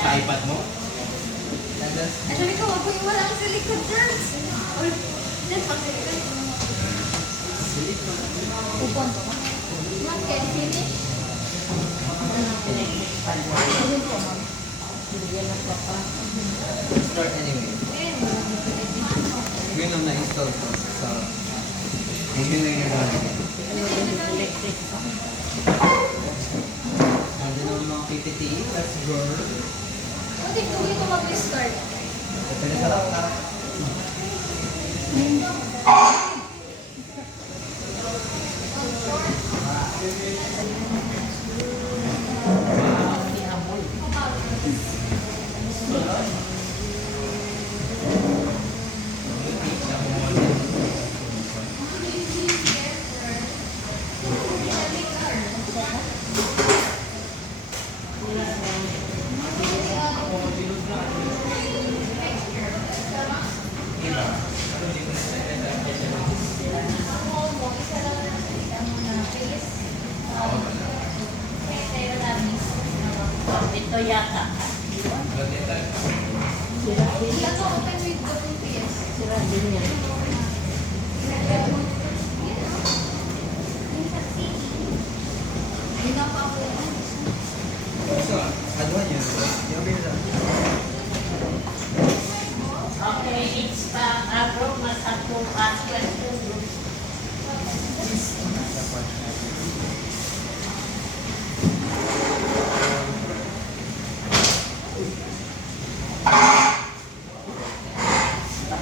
Sa iPad mo? Sabi ko, wag ko yung wala sa likod dyan. Or, dyan, pag sa likod. Upon to. Ma'am, can finish? Finish po, ma'am. Bigyan ng papa. Start anyway. Yun ang na-install ko sa... Yun na yung Electric. Nandun ang mga PPT. Let's go. What if tuloy ko mag-restart? Pwede sa laptop. Ito yata. Ilan ko open with the PS? Sira din yan. Ayun na pa ako. So, aduan yun. Yung bisa. Okay, it's group must have to ask questions.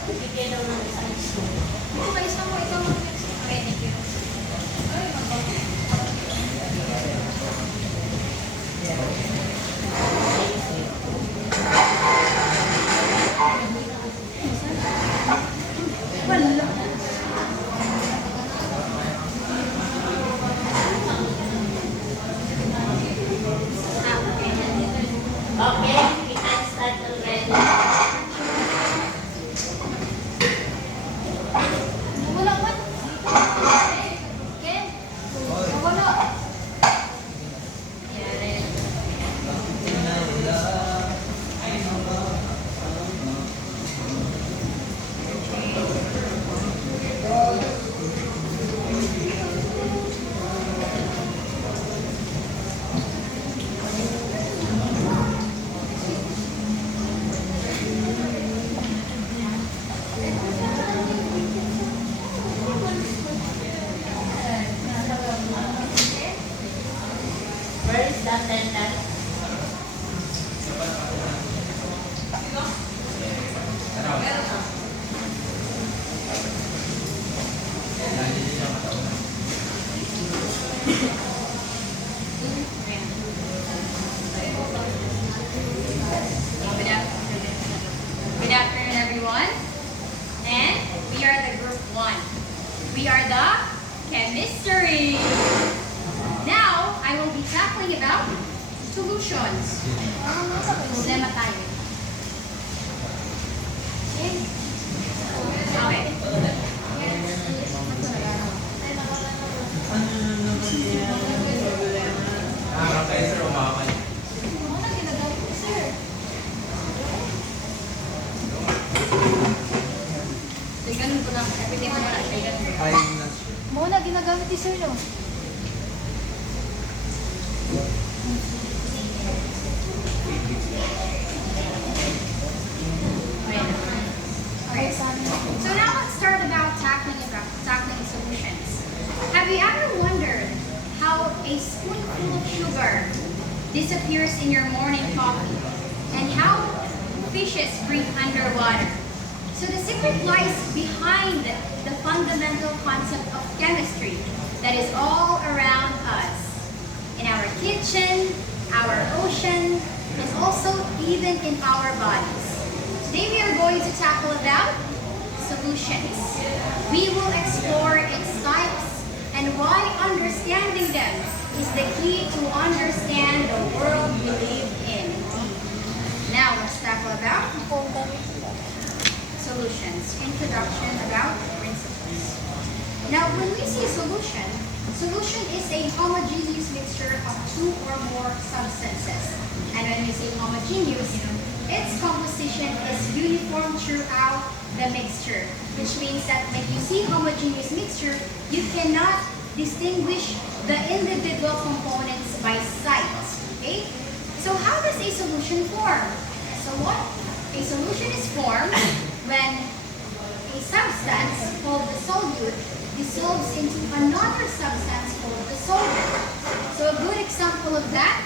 Bigyan daw ng isang issue. Ito ba isa mo? Ito mo. Okay, thank you. Ay, mag-okay. Wala. Okay, we can start already. Wala man. Ken? Wala. Yan. Where is the attendant? Good afternoon, everyone. And we are the group 1. We are the chemistry. Now, I will be tackling about solutions. Problema tayo. Okay. Kayo sir, umaman. So, ganun ko lang. Everything mo na. I'm not sure. Muna, ginagamit ni sir, no? Okay. So now let's start about tackling solutions. Have you ever wondered how a spoonful of sugar disappears in your morning coffee and how fishes breathe underwater? So the secret lies behind the fundamental concept of chemistry that is all around us. In our kitchen, our ocean, and also even in our bodies. Today we are going to tackle about solutions. We will explore its types and why understanding them is the key to understand the world we live in. Now let's tackle about solutions. its introduction about principles. Now, when we say solution, solution is a homogeneous mixture of two or more substances. And when we say homogeneous, its composition is uniform throughout the mixture, which means that when you see homogeneous mixture, you cannot distinguish the individual components by sight. Okay? So how does a solution form? So what? A solution is formed when a substance called the solute dissolves into another substance called the solvent. So a good example of that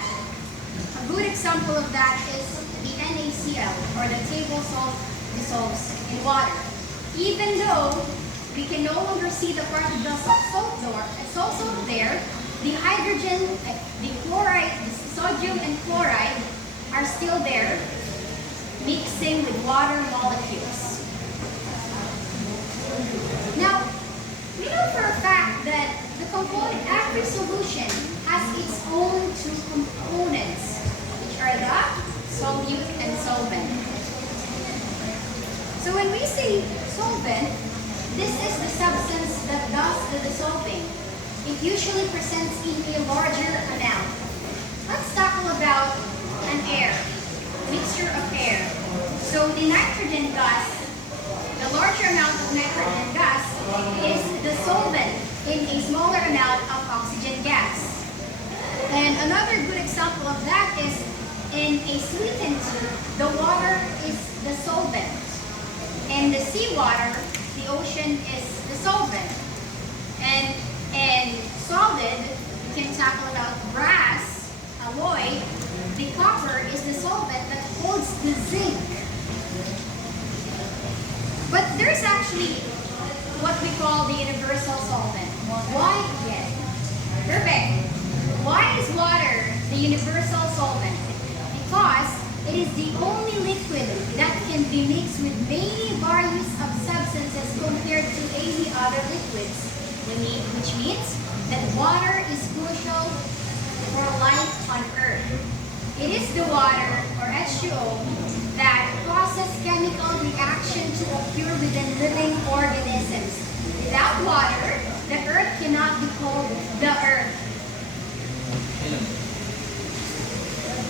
is the NaCl, or the table salt dissolves in water. Even though we can no longer see the particles of salt there, the hydrogen, the chloride, the sodium and chloride are still there, mixing with water molecules. Now, we know for a fact that every solution has its own two components, which are the solute and solvent. So when we say solvent, this is the substance that does the dissolving. It usually presents in a larger amount. Let's tackle about an air, mixture of air. So the nitrogen gas, the larger amount of nitrogen gas is the solvent in a smaller amount of oxygen gas. And another good example of that is in a sweetened tea, the water is the solvent. And the seawater, the ocean, is the solvent. And solid, we can tackle about brass, alloy. The copper is the solvent that holds the zinc. But there's actually what we call the universal solvent. Why? Yes. Perfect. Why is water the universal solvent? Because it is the only liquid that can be mixed with many various of substances compared to any other liquids, which means that water is crucial for life on Earth. It is the water, or H2O, that causes chemical reaction to occur within living organisms. Without water, the Earth cannot be called the Earth.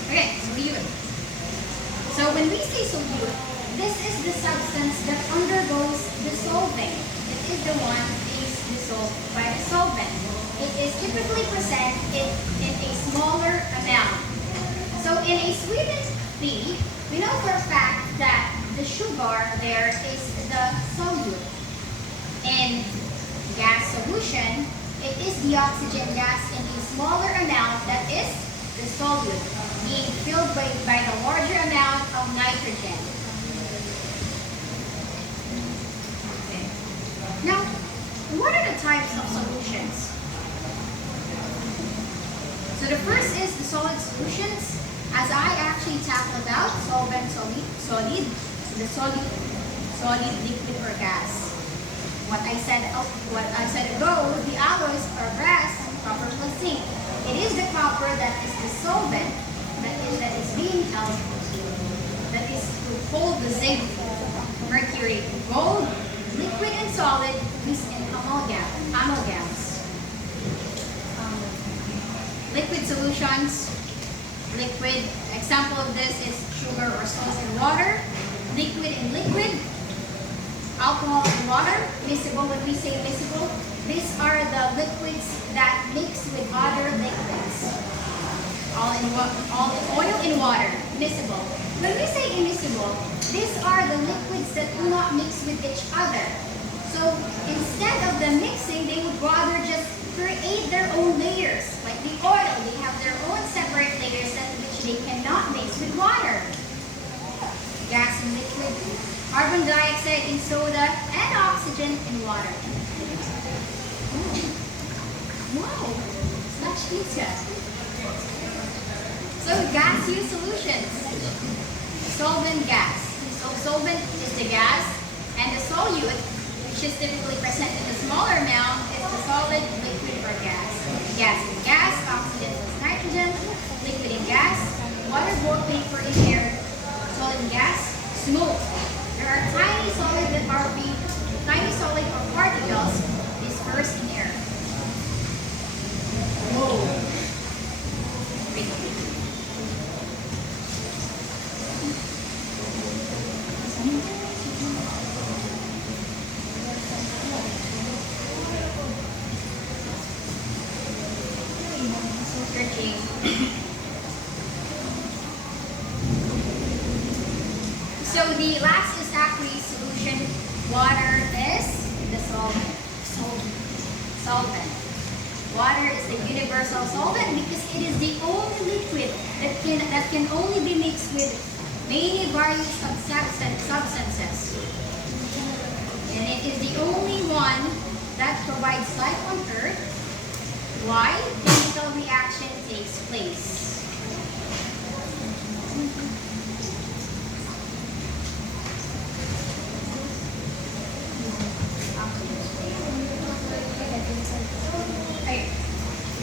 Okay, solute. So when we say solute, this is the substance that undergoes dissolving. It is the one that is dissolved by the solvent. It is typically present in a smaller amount. So in a sweetened tea, we know for a fact that the sugar there is the solute. In gas solution, it is the oxygen gas in a smaller amount that is the solute, being filled by the larger amount of nitrogen. Okay. Now, what are the types of solutions? So the first is the solid solutions. As I actually tackled about solvent, solid, liquid, or gas. What I said ago, the alloys are brass, copper plus zinc. It is the copper that is the solvent that is being held, that is to hold the zinc, mercury, gold, liquid and solid mixed in amalgams. Liquid solutions. Liquid, example of this is sugar or salt in water. Liquid in liquid. Alcohol in water. Miscible, when we say miscible, these are the liquids that mix with other liquids. All oil in water. Miscible. When we say immiscible, these are the liquids that do not mix with each other. So instead of them mixing, they would rather just create their own layers. Like the oil, they have their own separate layers which they cannot mix with water. Gas and liquid, carbon dioxide in soda, and oxygen in water. Wow, such pizza. So gaseous solutions. Solvent gas. So solvent is the gas, and the solute, which is typically present in a smaller amount, is the solid, liquid, or gas. Gas is gas, oxygen plus nitrogen, liquid in gas, water, both vapor in air, solid in gas, smoke. There are tiny solids that are being water is the solvent. Solvent. Water is the universal solvent because it is the only liquid that can only be mixed with many various substances. And it is the only one that provides life on Earth. Why? Chemical reaction takes place. Okay.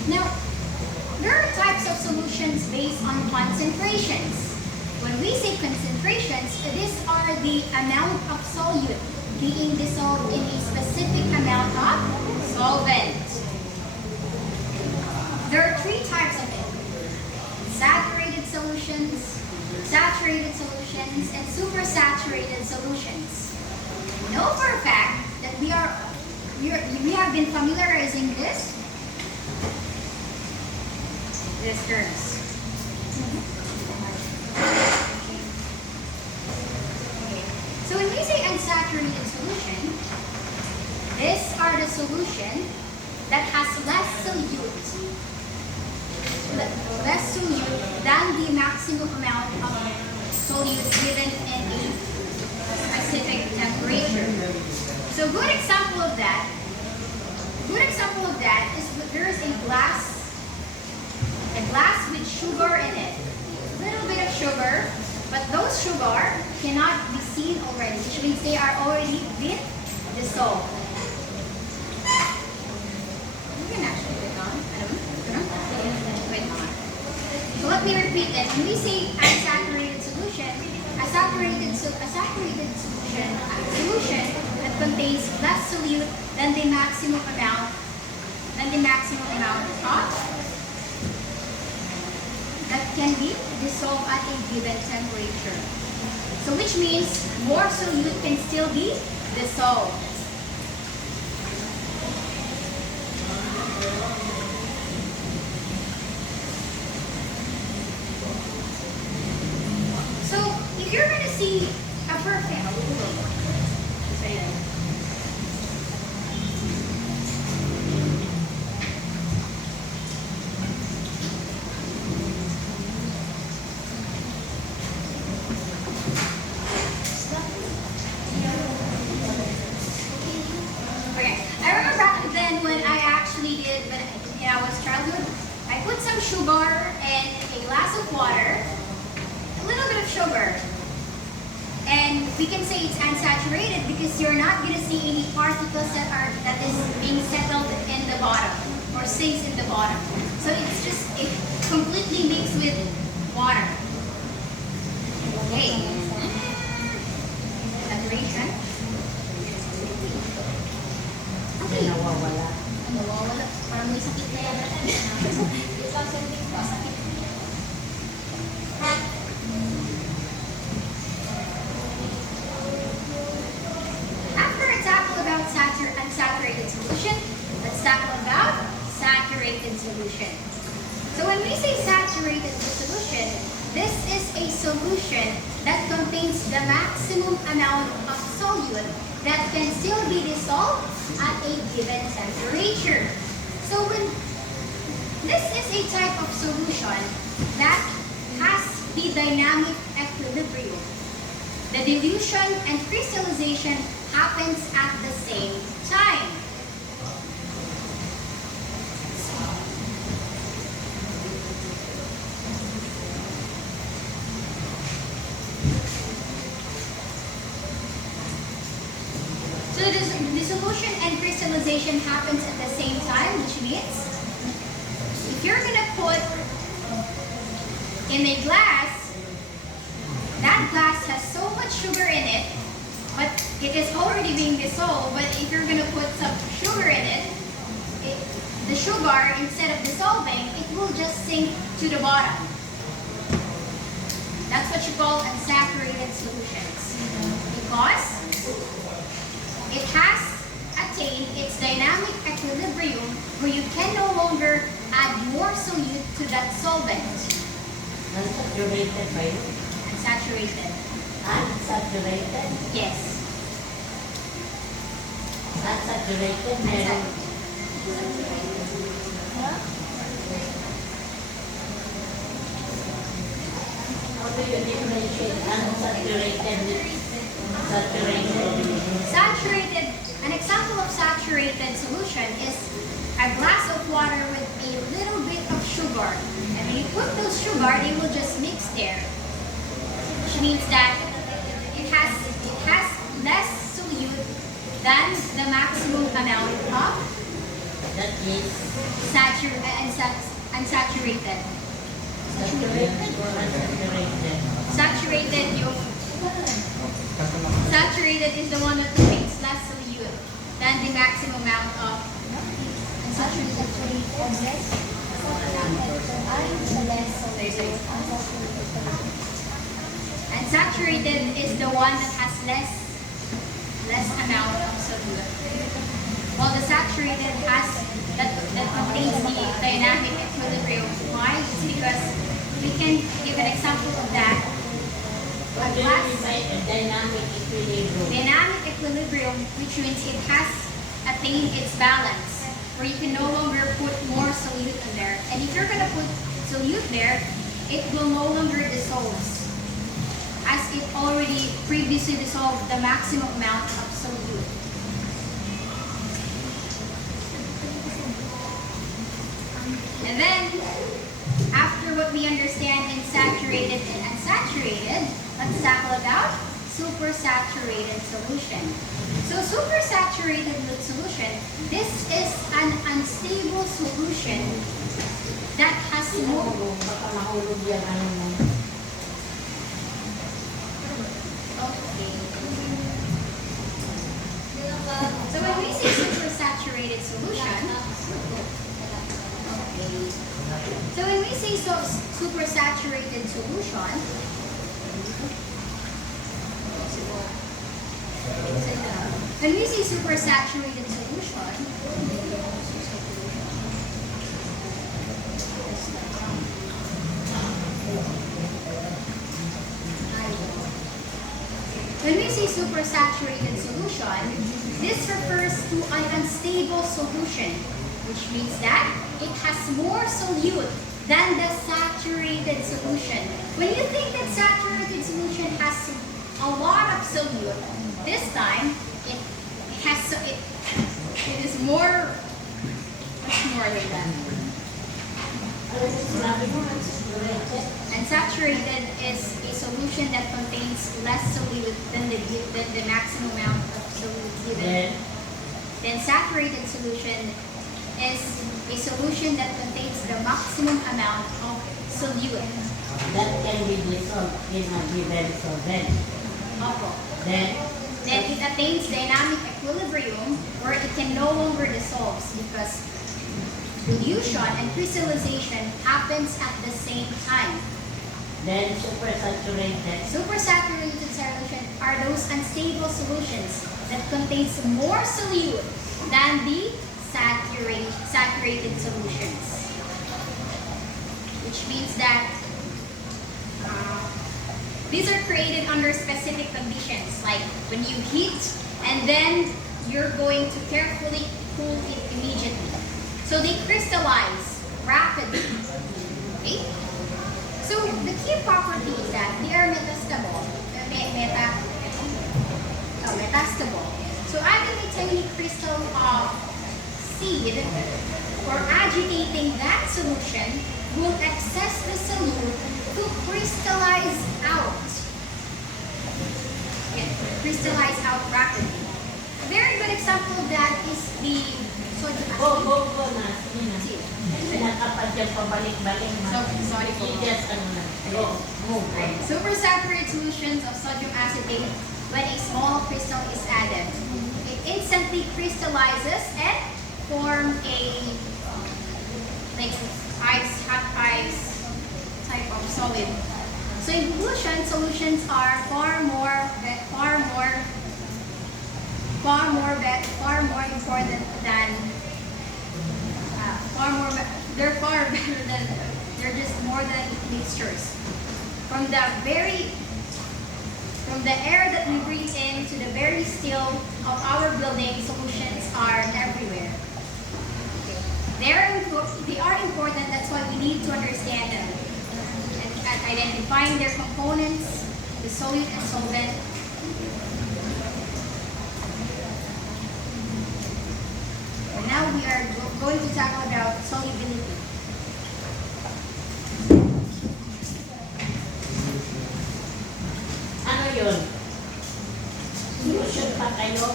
Now, there are types of solutions based on concentrations. When we say concentrations, these are the amount of solute being dissolved in a specific amount of solvent. There are three types of it: saturated solutions, and supersaturated solutions. We know for a fact that we have been familiarizing these terms. So when we say unsaturated solution, these are the solution that has less solute than the maximum amount of solute given in a specific temperature. So a good example of that is there is a glass with sugar in it. A little bit of sugar, but those sugar cannot be seen already, which means they are already been dissolved. You can actually click on. So let me repeat this. When we say unsaturated solution, a solution that contains less solute than the maximum amount of that can be dissolved at a given temperature. So which means more solute can still be dissolved. So if you're going to see a perfect when I was childhood, I put some sugar and a glass of water, a little bit of sugar. And we can say it's unsaturated because you're not going to see any particles that is being settled in the bottom or sinks in the bottom. So it completely mixed with water. Okay. Saturation. Okay. Nawawala. Parang may sakit na yan. After I tackle about unsaturated solution, let's tackle about saturated solution. So when we say saturated solution, this is a solution that contains the maximum amount of solute that can still be dissolved at a given temperature. So when this is a type of solution that has the dynamic equilibrium. The dilution and crystallization happens at the same time. So the dissolution and crystallization happens at the same time, which means if you're going to put in a glass, that glass has so much sugar in it, but it is already being dissolved. But if you're going to put some sugar in it, the sugar, instead of dissolving, it will just sink to the bottom. That's what you call unsaturated solutions. Because it has attained its dynamic equilibrium where you can no longer add more solute to that solvent. Unsaturated ba yun? Unsaturated. Unsaturated? Yes. Unsaturated, meron. How do you differentiate unsaturated with saturated? Saturated, an example of saturated solution is a glass of water with a little bit of sugar. And when you put those sugar, they will just mix there. Which means that it has less solute than the maximum amount of That is unsaturated. saturated or unsaturated? Saturated is the one that contains less solute than the maximum amount of unsaturated. And saturated is the one that has less amount of solute. While the saturated has that contains the dynamic equilibrium. Why? It's because we can give an example of that. What do you mean by a dynamic equilibrium? Dynamic equilibrium, which means it has attained its balance, where you can no longer put more solute in there. And if you're going to put solute there, it will no longer dissolve, as it already previously dissolved the maximum amount of solute. And then, after what we understand in saturated and unsaturated, let's tackle about supersaturated solution. So supersaturated solution, this is an unstable solution that has more. Baka mahulog yan, ano mo. Okay. So when we say supersaturated solution, so when we say supersaturated solution, when we say supersaturated solution, this refers to an unstable solution, which means that it has more solute than the saturated solution. When you think that saturated solution has a lot of solute, this time it is more, much more than that. Ano yung sinabi mo, unsaturated? And saturated is a solution that contains less solute than the maximum amount of solute given. Then saturated solution is a solution that contains the maximum amount of solute. That can be dissolved in a given solvent. Opo. Then Then it attains dynamic equilibrium where it can no longer dissolve because dilution and crystallization happens at the same time. supersaturated. Supersaturated solution are those unstable solutions that contains more solute than the saturated solutions. Which means that these are created under specific conditions, like when you heat and then you're going to carefully cool it immediately. So they crystallize rapidly. Okay? So the key property is that they are metastable. Metastable. So adding a tiny crystal of seed or agitating that solution will access the solute to crystallize out. Crystallize out rapidly. A very good example of that is the sodium acid. Go na. Sige na. Pinakapad yung pabalik-balik na. Sorry po. Just ano na. Go. Move. Supersaturated solutions of sodium acetate, when a small crystal is added, it instantly crystallizes and form a like hot ice type of solid. So in conclusion, solutions are far more important than they're far better than, they're just more than mixtures. From the air that we breathe in to the very still of our building, solutions are they are important. That's why we need to understand them and identifying their components, the solute and solvent. And now we are going to talk about solubility. Ano yun? Solution pa kayo?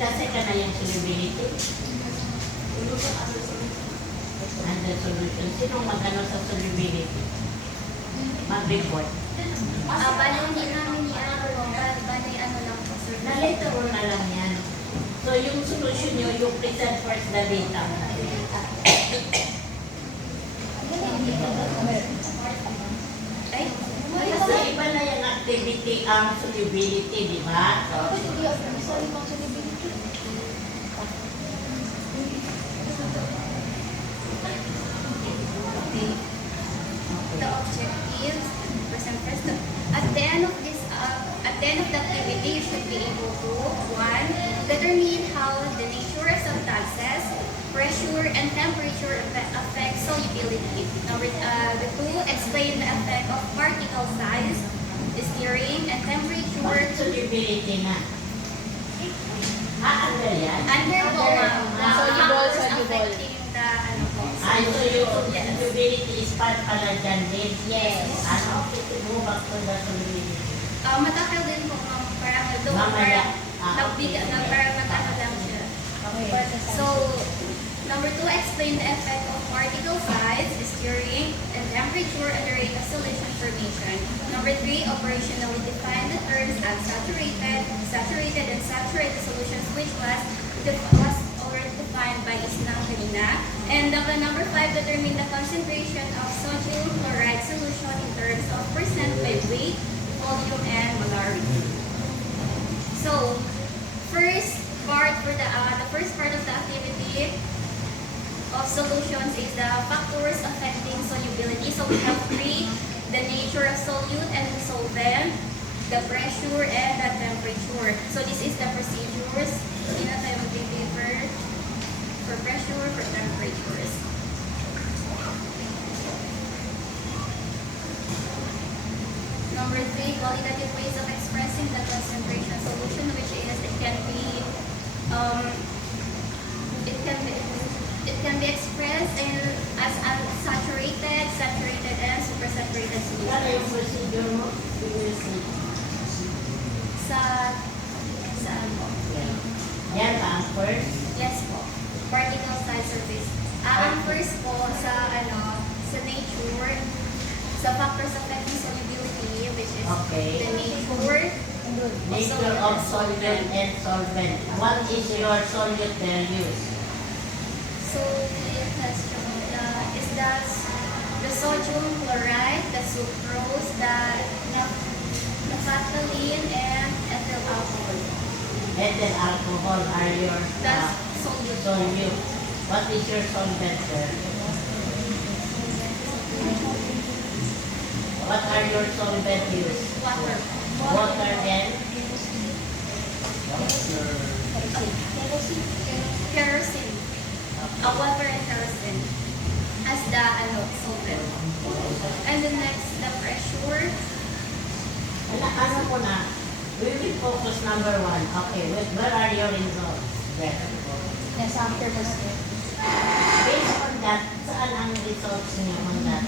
Kasi ka na yung solubility. Under solution. Sinong magano sa solubility? Mag-report. Bali hindi namin bali ano lang po, sir. Na-later on na lang yan. So yung solution nyo, you present first the data. Ay, Kasi iba na yung activity ang solubility, di ba? the objectives, present first. At the end of this, at the end of the activity, you should be able to one, determine how the nature of substances, pressure, and temperature affect solubility. The two, explain the effect of particle size, stirring, and temperature. Bakit solubility na? Under yan? Under po, Soluble, factors soluble. affecting the ano po. Ay, so yung Yes. solubility is part pala dyan din. Yes. Ano? Go back to the solubility. Matakal din po, ma'am. Parang doon, Mamaya. parang mag-ano lang siya. So, number two, explain the effect of particle size, stirring, and temperature and the rate of solution formation. Number three, operationally define the terms unsaturated, saturated, and saturated solutions, which was already defined by Isnang kanina. And number five, determine the concentration of sodium chloride solution in terms of percent by weight, volume, and molarity. So, first part for the first part of the activity of solutions is the factors affecting solubility. So we have three: the nature of solute and the solvent, the pressure, and the temperature. So this is the procedures. Hindi na tayo mag-paper for pressure, for temperatures. Number three, qualitative ways of expressing the concentration solution, which is it can be expressed as unsaturated, saturated, and supersaturated Ano solution. yung procedure mo? Previously. Sa ano? Yan ba ang first? Yes po. Particle size surface. Ang first po sa sa nature, sa factors affecting solubility, which is Okay. the nature. Nature of solvent and solvent. What is your solute there used? So the question is the sodium chloride, the sucrose, the naphthalene, and ethyl alcohol. Ethyl alcohol are your That's solute. solute. What is your solvent there? What are your solvent used? Water. Water and Kerosene. Water and kerosene as the solvent. And the next, the pressure. ano po na? We will focus number one. Okay, where are your results? There. Yes, after this. Based on that, saan ang results niyo on that?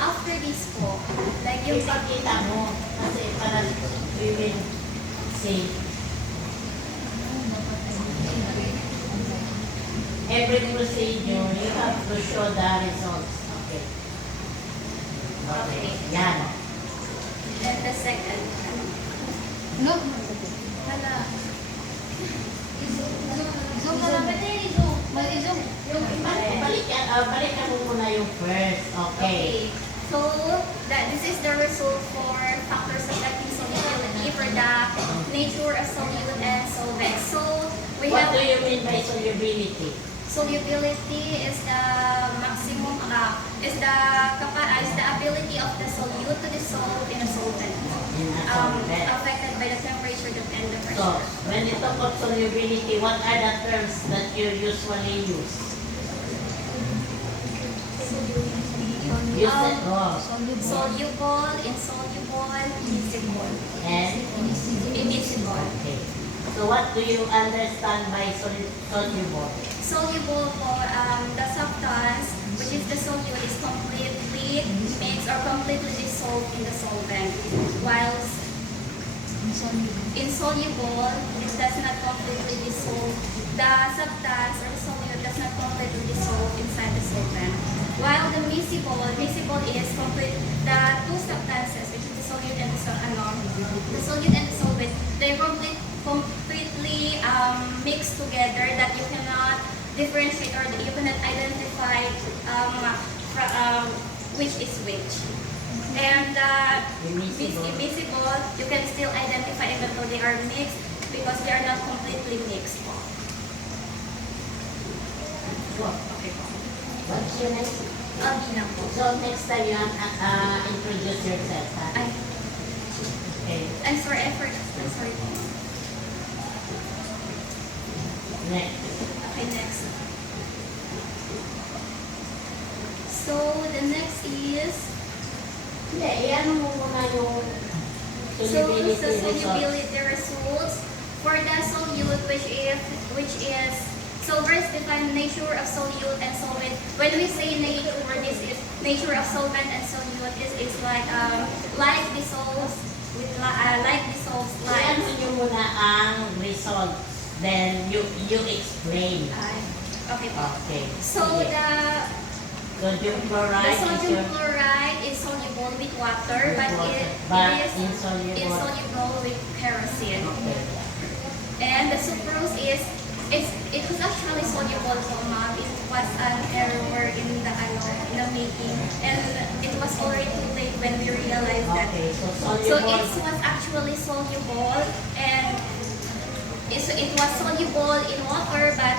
After this po, like Yung yung pagkita mo, kasi para we will see every procedure, you have to show the results. Okay. Okay. Yan. then the second. No. Hala. Zoom ka lang. Zoom. Mag-zoom. Balik ka mo muna yung first. Okay. So this is the result for factors affecting solubility for the nature of solute and solvent. So we What have do you mean by solubility? solubility is the maximum is the ability of the solute to dissolve in a solvent. In a solvent. Affected by the temperature and the So, pressure. when you talk of solubility, what are the terms that you usually use? You said, oh, Soluble, insoluble, miscible. and Immiscible. okay. So what do you understand by soluble? Soluble po, the substance, which is the solute, is completely mixed or completely dissolved in the solvent. Whilst insoluble, it does not completely dissolve. The substance or the solute does not completely dissolve inside the solvent. While the miscible is complete. The two substances, which is the solute and the solute and the solvent, they completely mixed together that you cannot differentiate or that you cannot identify which is which. And immiscible, you can still identify even though they are mixed because they are not completely mixed. Okay. What's your name? Albina po. So next time you introduce yourself, ha? Okay. I'm sorry, I'm sorry po. Next. Okay, next. So, the next is, Hindi, iyan mo muna yung so the solubility results. solubility results for the solute, which is, so first define nature of solute and solvent. When we say nature, this is nature of solvent and solute is like dissolves with like dissolves Iyan like. mo muna ang results. Then you explain. Okay po. Okay. So Sige. Sodium the chloride is sodium your chloride is soluble with water, With but water, it but is insoluble. insoluble with kerosene. Okay. And the sucrose is it was actually soluble so ma'am. It was an error in the making, and it was already too late when we realized that. Okay, so So soluble. it was actually soluble, and it was soluble in water, but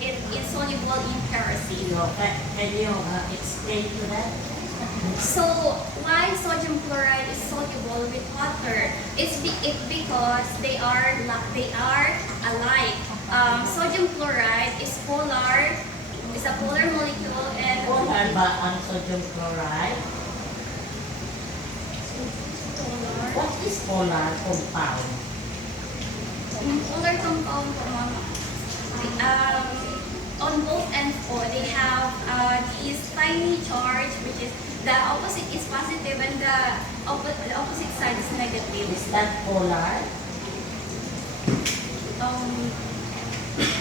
it is soluble in kerosene. So, can you explain to that? So why sodium chloride is soluble with water? It's because they are alike. Sodium chloride is polar, is a polar molecule, and Polar ba ang sodium chloride? What is polar compound? polar compound po, mama. On both ends po, they have this tiny charge, which is the opposite is positive and the opposite side is negative. Is that polar?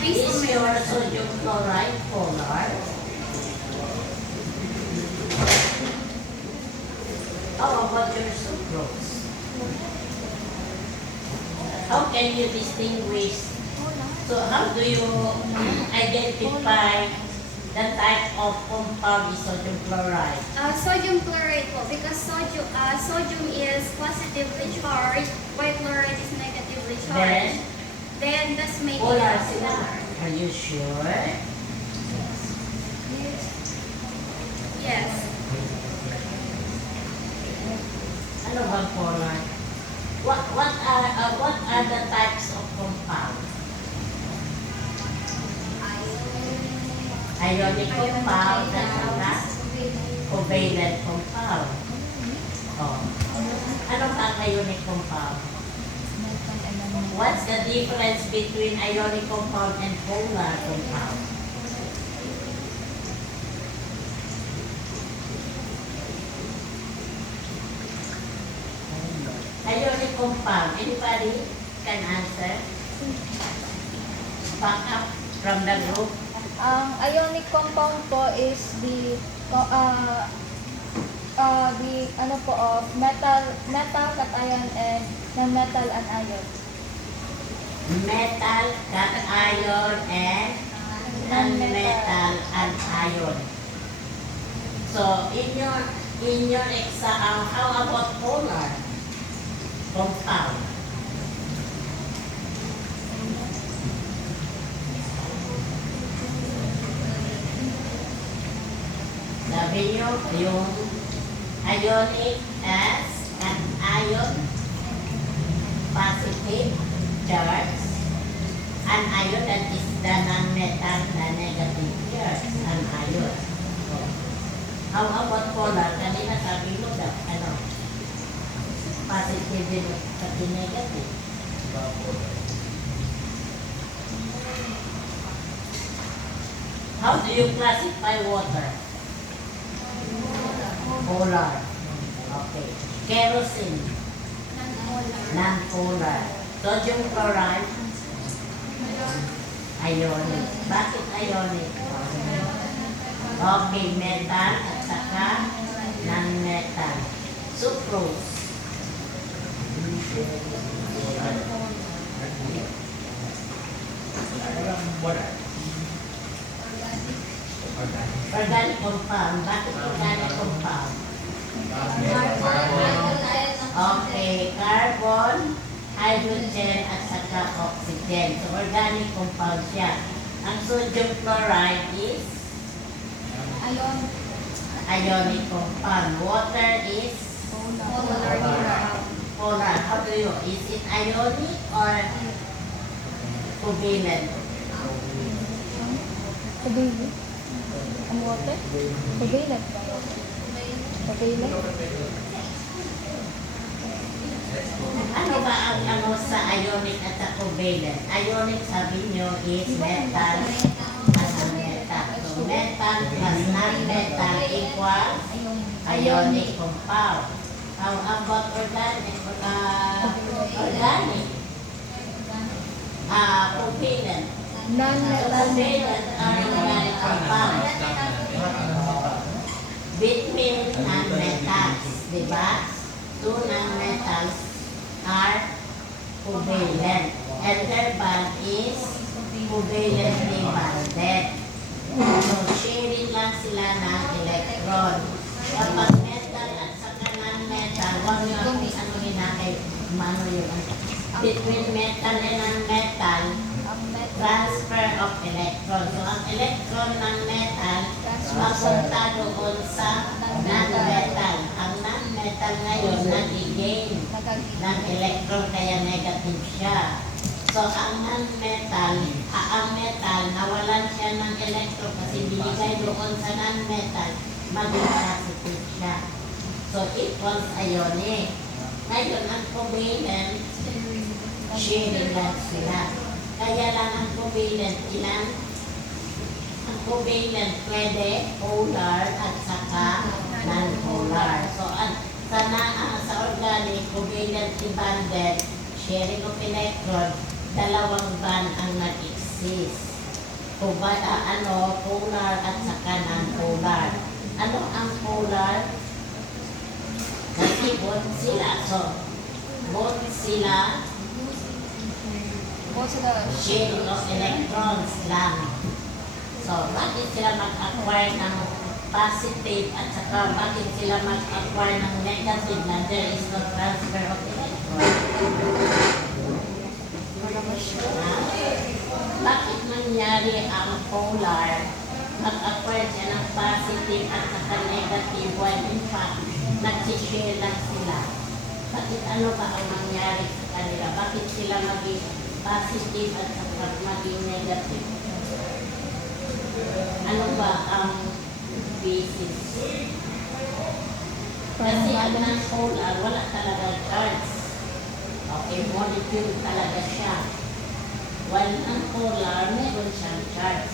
Based on Is my your sodium chloride polar? How about your sucrose? How can you distinguish? So how do you identify the type of compound is sodium chloride? Sodium chloride po, because sodium is positively charged, while chloride is negatively charged. Then that's making Polar it sila. polar. Are you sure? Yes. Ano bang polar? What are the types of compound? Ionic compound at saka covalent compound. Oh. Ano ba ang ionic compound? What's the difference between ionic compound and polar compound? Ionic compound. Anybody can answer? Back up from the group. Ang ionic compound po is the ano po of metal cation and non-metal anion. Metal, cation, and non-metal anion. So in your exam, how about polar compound? Sabi niyo, yung ionic as an ion, positive charge, an ion that is the non-metal na negative charge, an ion. So, How about polar? Kanina sabi mo daw, ano, positive din pati negative. How do you classify water? Polar. Okay. Kerosene. Non-polar. Sodium chloride. Ionic. Bakit ionic? Okay, metal at saka non-metal. Sucrose. Organic compound. Bakit organic compound? Okay, carbon, hydrogen, at saka oxygen. So, organic compound siya. Ang sodium chloride is ionic compound. Water is polar. How do you? Is it ionic or covalent? Covalent. Ang water? Covalent ba? Covalent? Ano ba ang ano sa ionic at sa covalent? Ionic sabi nyo is metal plus non-metal. So metal plus non-metal equals ionic compound. How about organic? Organic. Covalent. Non-metal. Covalent are organic compounds between non-metals, di ba? Two non-metals are covalent, and their bond is covalently bonded. So, sharing lang sila ng electron. Kapag metal at saka non-metal, huwag nyo akong ano hinakay, mano yun. Between metal and non-metal, transfer of electron. So, ang electron ng metal, mapunta doon sa non-metal. Ang non-metal ngayon, nag-gain ng electron, kaya negative siya. So, ang non-metal, ang metal, nawalan siya ng electron kasi binigay doon sa non-metal, maging positive siya. So, equals ionic. Ngayon, ang covalent, sharing lang sila. Kaya lang ang covalent, ilan? Ang covalent pwede polar at saka non-polar. So, sa organic, covalently bonded, sharing of electron, dalawang bond ang nag-exist. Polar at saka non-polar. Ano ang polar? Kasi both sila. So, both sila sharing of electrons lang. So, bakit sila mag-acquire ng positive at saka bakit sila mag-acquire ng negative na there is no transfer of electrons? Bakit nangyari ang polar? Mag-acquire siya ng positive at saka negative while in fact, nag-share lang sila. Bakit ano ba ang nangyari sa kanila? Bakit sila maging positive at saka maging negative? Ano ba ang basis? Kasi ang non-polar, wala talaga charge. Okay, molecule talaga siya. While non-polar, meron siyang charge.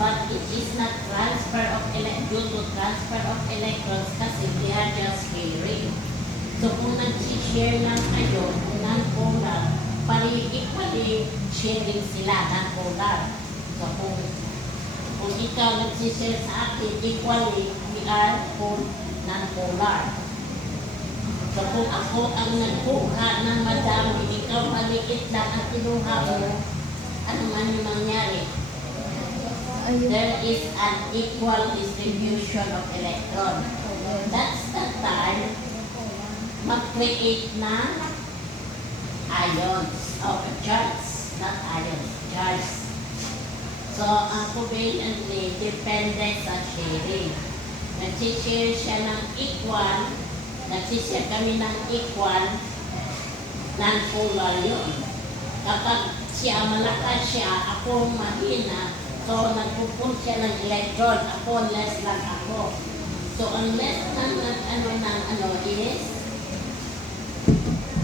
But it is not transfer of due to transfer of electrons kasi they are just sharing. So kung nag-share lang kayo, non-polar, equally sharing sila, non-polar. So kung ikaw nag-share sa akin, equally, we are non-polar. So kung ako ang nagkuha ng madami, ikaw maliit lang ang kinuha mo, ano man yung mangyari? There is an equal distribution of electron. That's the time mag-create na ions of charge, not ions, charge. So, ang covalently depende sa sharing. Nag-share siya ng equal, nag-share kami ng equal, non-polar yun. Kapag siya malakas siya, ako mahina, so nagpupun siya ng electron, ako less lang ako. So, ang less ng is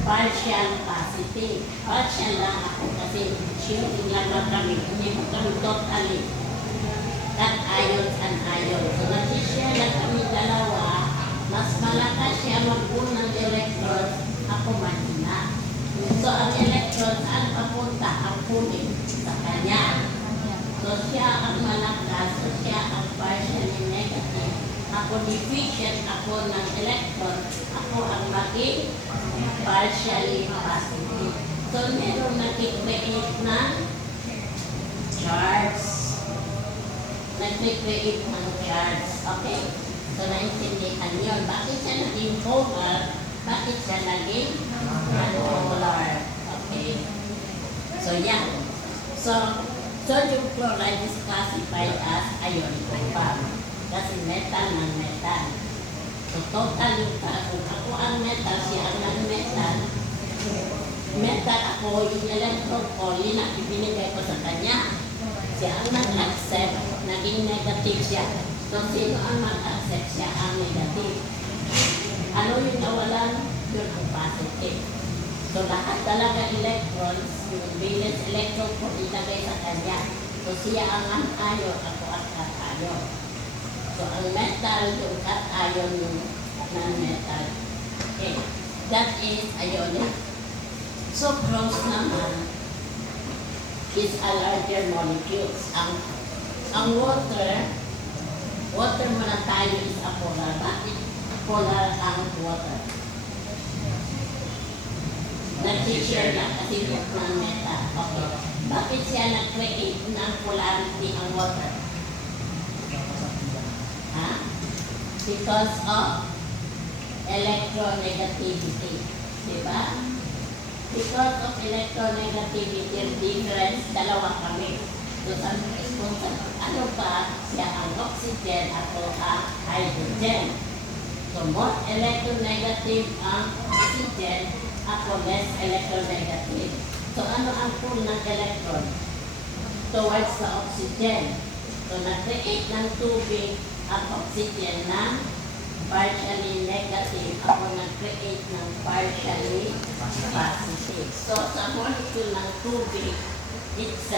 partial positive. Partial lang ako kasi shielding lang lang kami. Hindi mo kami totally cation and ion. So, nag-share lang kami dalawa. Mas malakas siya mag-pull ng electrons, ako mahina. So, ang electrons, saan papunta? Ang punin sa kanya. So, siya ang malakas, so siya ang partially negative. Ako deficient ako ng electron, ako ang maging partially positive. So, meron nag-create ng charge. Nag-create ng charge. Okay? So, naintindihan yun. Bakit siya naging polar? Bakit siya naging non-polar? Okay? So, yan. So, sodium chloride is classified as ionic compound. Kasi metal ng metal. So, total yung kung ako ang metal, siya ang non-metal. Metal ako, yung electron ko, yun ang ibinigay ko sa kanya. Siya ang nag-accept, naging negative siya. So, sino ang mag-accept siya ang negative? Ano yung nawalan? Yun ang positive. So, lahat talaga electrons, yung valence electron ko ilagay sa kanya. So, siya ang anion, ako ang cation. So, ang metal, yung cation, yung non-metal. Okay. That is ionic. Sucrose naman is a larger molecules. Ang water muna tayo is a polar. Bakit polar ang water? Nag-share na kasi yung non-metal. Okay. Bakit siya nag-create ng polarity ang water? Ha? Because of electronegativity. Diba? Because of electronegativity, difference, dalawa kami. So, ano pa, siya ang oxygen, ako ang hydrogen. So, more electronegative ang oxygen, ako less electronegative. So, ano ang pull ng electron? Towards the oxygen. So, nag-create ng tubig ang oxygen ng partially negative. Ako nag-create ng partially positive. So, sa molecule ng tubig, it's